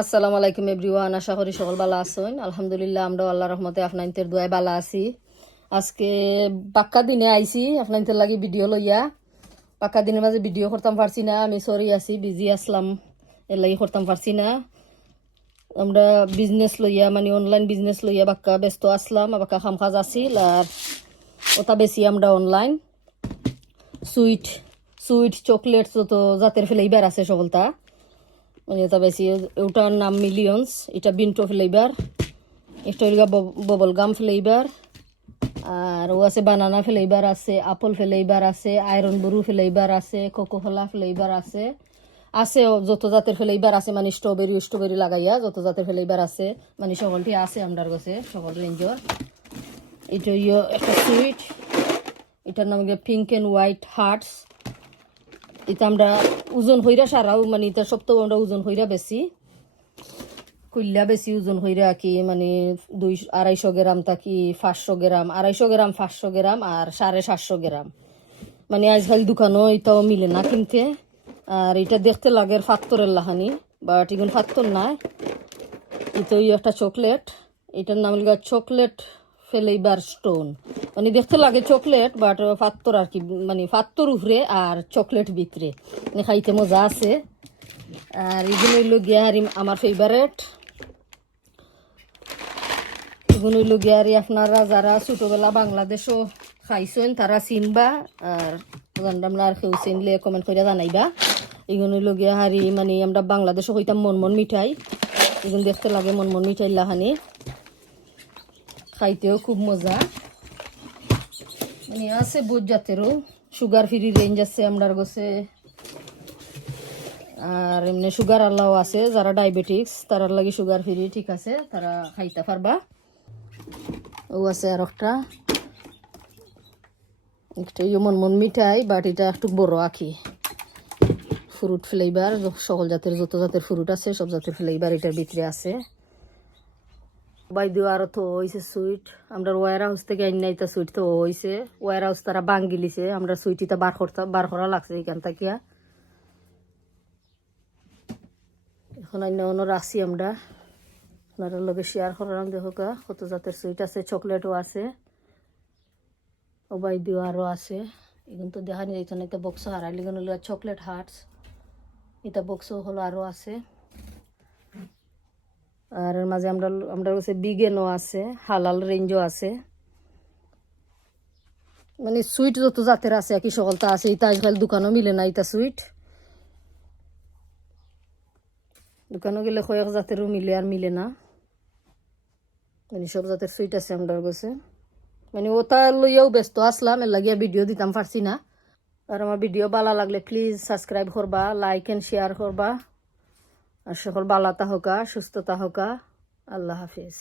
আসসালামু আলাইকুম এভরিওয়ান, আশা করি সকল ভালো আছেন। আলহামদুলিল্লাহ আমরাও আল্লাহর রহমতে আপনাদের দোয়ায় ভালো আছি। আজকে পাক্কা দিনে আইছি আপনাদের লাগি ভিডিও লইয়া। পাক্কা দিনের মাঝে ভিডিও করতাম পারছি না, আমি সরি আছি, বিজি আসলাম, এর লাগি করতাম পারছি না। আমরা বিজনেস লইয়া মানে অনলাইন বিজনেস লইয়া বাক্কা ব্যস্ত আসলাম, বাক্কা কাম কাজ আছিল। আর ওটা বেশি আমরা অনলাইন সুইট সুইট চকলেট যত জাতের ফ্লেভার আছে সকলটা মানে এটা বেশি। ওটার নাম মিলিয়ন্স, এটা বিন্টো ফ্লেভার, এটা হইল ববল গাম ফ্লেভার, আর ও আছে বানানা ফ্লেভার আছে, আপেল ফ্লেভার আছে, আয়রন ব্রু ফ্লেভার আছে, কোকোকোলা ফ্লেভার আছে। আছে যত জাতের ফ্লেভার আছে মানে স্ট্রবেরি লাগাইয়া যত জাতের ফ্লেভার আছে মানে সকলটি আছে আমরার কাছে সকল রেঞ্জর। এটা হইল একটা সুইট, এটার নাম পিঙ্ক অ্যান্ড হোয়াইট হার্টস। এটা আমরা ওজন হইরা সারাও মানে এটা সপ্তাহ আমরা ওজন হইরা বেশি কইলা বেশি ওজন হইরা কি মানে 200-250 গ্রাম থাকি 500 গ্রাম, 250 গ্রাম, 500 গ্রাম আর 750 গ্রাম। মানে আজকাল দোকানও এটাও মিলে না কিনতে। আর এটা দেখতে লাগে ফাত্তরের লাহানি, বাট এগুলো ফাত্তর নাই। এটা একটা চকলেট, এটার নাম হল চকলেট ফ্লেভার স্টোন। মানে দেখতে লাগে চকলেট বাট ফাত্তর আর কি, মানে ফাত্তর উপরে আর চকলেট ভিতরে, খাইতে মজা আছে। আর এগুলো হইল গিয়া আমার ফেভারেট। এগুলো হইল গিয়া আপনারা যারা ছোটবেলা বাংলাদেশও খাইছেন তারা চিনবা, আর আপনার কেউ চিনলে কমেন্ট করে জানাইবা। এগুলো হইল গিয়া মানে আমরা বাংলাদেশও হইতাম মনমন মিঠাই। এগুলো দেখতে লাগে মনমন মিঠাই লাহানি, খাইতেও খুব মজা। মানে আছে বহুত জাতেরও, সুগার ফ্রি রেঞ্জ আছে আমরার কাছে। আর এমনি সুগার আল্লাহ আছে, যারা ডায়াবেটিক্স তারার লাগে সুগার ফ্রি ঠিক আছে, তারা খাইতে পারবা। ও আছে আর একটা মনমন মিঠাই, বাট এটা একটু বড় আঁকি ফ্রুট ফ্লেভার। সকল জাতের যত জাতের ফ্রুট আছে সব জাতের ফ্লেভার এটার ভিতরে আছে। বাইদিও আরো তো হয়েছে সুইট, আমরা ওয়ার হাউস থেকে আইনাইতা সুইট তো হয়েছে। ওয়ার হাউস তারা বাঙ্গিলিছে, আমরা সুইটিটা বার করা লাগছে এখান থেকে। এখন অন্য রাখছি আমরা আপনার লগে শেয়ার করলাম। দেখো কত জাতের সুইট আছে, চকলেটও আছে, ও বাইদিও আরও আছে। এগুলো তো দেখা নিয়ে এখানে একটা বক্স হারাইলে এগুলো হলো চকলেট হার্টস, এটা বক্সও হলো আরও আছে। আর এর মাঝে আমরা কাছে বিগেনও আছে, হালাল রেঞ্জও আছে। মানে সুইট যত জাতের আছে কি সকলটা আছে। এটা আজকাল দোকানও মিলে না, এটা সুইট দোকানও গেলে কয়েক জাতেরও মিলে আর মিলে না। মানে সব জাতের সুইট আছে আমার কাছে। মানে ওটা লইয়াও ব্যস্ত আসলাম, এর লাগিয়া ভিডিও দিতাম পারছি না। আর আমার ভিডিও ভালো লাগলে প্লিজ সাবস্ক্রাইব করবা, লাইক এন্ড শেয়ার করবা। আর সকল ভালো থাকা, সুস্থতা হোকা। আল্লাহ হাফিজ।